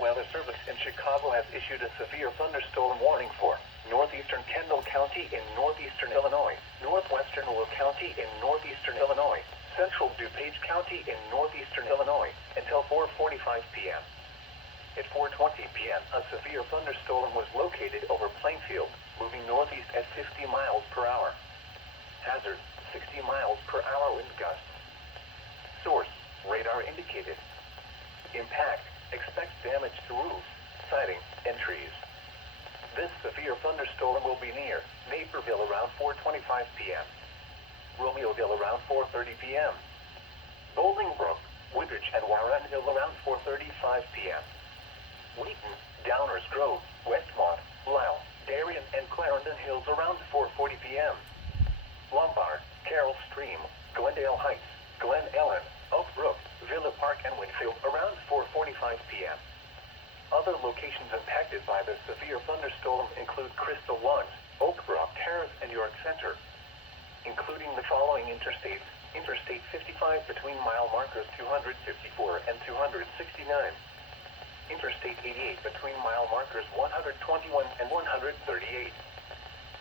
Weather Service in Chicago has issued a severe thunderstorm warning for northeastern Kendall County in northeastern Illinois, northwestern Will County in northeastern Illinois, central DuPage County in northeastern Illinois, until 4:45 p.m. At 4:20 p.m., a severe thunderstorm was located over Plainfield, moving northeast at 50 miles per hour. Hazard, 60 miles per hour wind gusts. Source, radar indicated. Impact, expect damage to roofs, siding, and trees. This severe thunderstorm will be near Naperville around 4:25 p.m. Romeoville around 4:30 p.m. Bolingbrook, Woodridge, and Warren Hill around 4:35 p.m. Wheaton, Downers Grove, Westmont, Lisle, Darien, and Clarendon Hills around 4:40 p.m. Lombard, Carroll Stream, Glendale Heights, Glen Ellen, Oak Brook, Villa Park, and Whitfield around 4:45 p.m. Other locations impacted by the severe thunderstorm include Crystal Lawns, Oak Brook Terrace, and York Center, including the following interstates: Interstate 55 between mile markers 254 and 269. Interstate 88 between mile markers 121 and 138.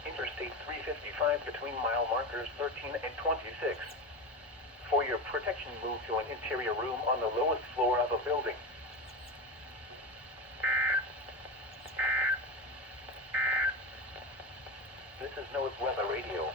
Interstate 355 between mile markers 13 and 26. For your protection, move to an interior room on the lowest floor of a building. This is NOAA's Weather Radio.